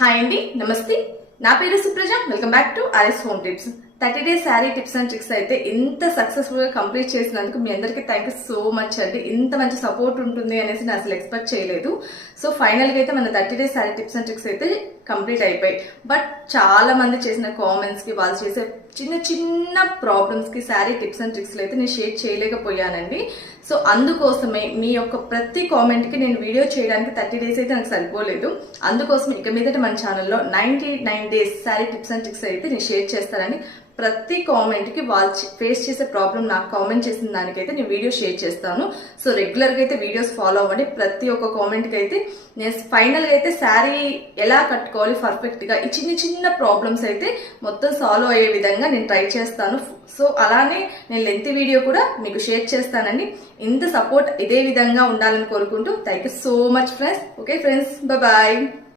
Hi అండి, నమస్తే. నా పేరు Supraja. Welcome back to RS home tips. 30 days sari tips and tricks అయితే ఇంత సక్సెస్ఫుల్ గా కంప్లీట్ చేసినందుకు మీ అందరికీ థ్యాంక్ యూ సో మచ్ అండి. ఇంత మంచి సపోర్ట్ ఉంటుంది అనేసి నేను అసలు ఎక్స్పెక్ట్ చేయలేదు. సో ఫైనల్ గా అయితే మన 30 days sari tips and tricks అయితే కంప్లీట్ అయిపోయాయి. బట్ చాలా మంది చేసిన కామెంట్స్ కి, వాళ్ళు చేసే చిన్న చిన్న ప్రాబ్లమ్స్ కి శారీ టిప్స్ అండ్ ట్రిక్స్ అయితే నేను షేర్ చేయలేకపోయానండి. సో అందుకోసమే మీ యొక్క ప్రతి కామెంట్ కి నేను వీడియో చేయడానికి 30 డేస్ అయితే నాకు సరిపోలేదు. అందుకోసం ఇక మీదట మన ఛానల్లో 99 days sari tips and tricks అయితే నేను షేర్ చేస్తానని, ప్రతి కామెంట్ కి వాళ్ళు ఫేస్ చేసే ప్రాబ్లం నాకు కామెంట్ చేసిన దానికైతే నేను వీడియో షేర్ చేస్తాను. సో రెగ్యులర్ గా అయితే వీడియోస్ ఫాలో అవ్వండి. ప్రతి ఒక్క కామెంట్ కి అయితే నేను ఫైనల్ గా అయితే శారీ ఎలా కట్టుకోవాలి పర్ఫెక్ట్ గా, ఈ చిన్న చిన్న ప్రాబ్లమ్స్ అయితే మొత్తం సాల్వ్ అయ్యే విధంగా నేను ట్రై చేస్తాను. సో అలానే నేను లెంత్ వీడియో కూడా మీకు షేర్ చేస్తానండి. ఇంత సపోర్ట్ ఇదే విధంగా ఉండాలని కోరుకుంటూ thank you so much friends. Okay friends, bye.